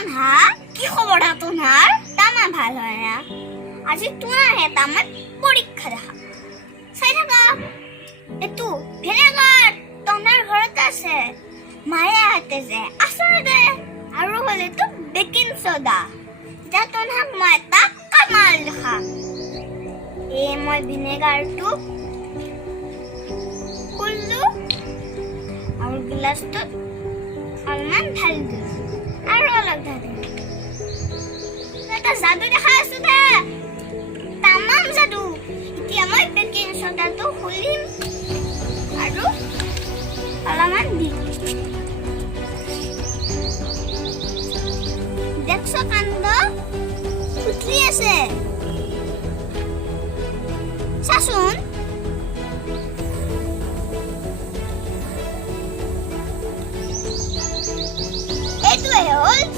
তনহা কি খবৰ তোমাৰ তামাম ভাল হয় না আজি তোমাৰ এটা মই পৰীক্ষা দেখা চাই থাকা এটো ভেনেগাৰ তনাৰ ঘৰত আছে মায়ে হাতে যে আচলতে আৰু হলেতো বেকিং সোডা যা তনহাক মই এটা কামাল দেখা এই মই ভিনেগাৰটো খুললো আৰু গ্লাছটো অলমান ঢালি দিলো আৰু অলপ ঢালি এটা জাদু দেখা আছো দে তামাম জাদু এতিয়া মই বেকিং সোডাটো খুলিম আৰু অলমান দিম দেখছ কাণ্ড ফুটলি আছে চাচোন এইটোৱে হ'ল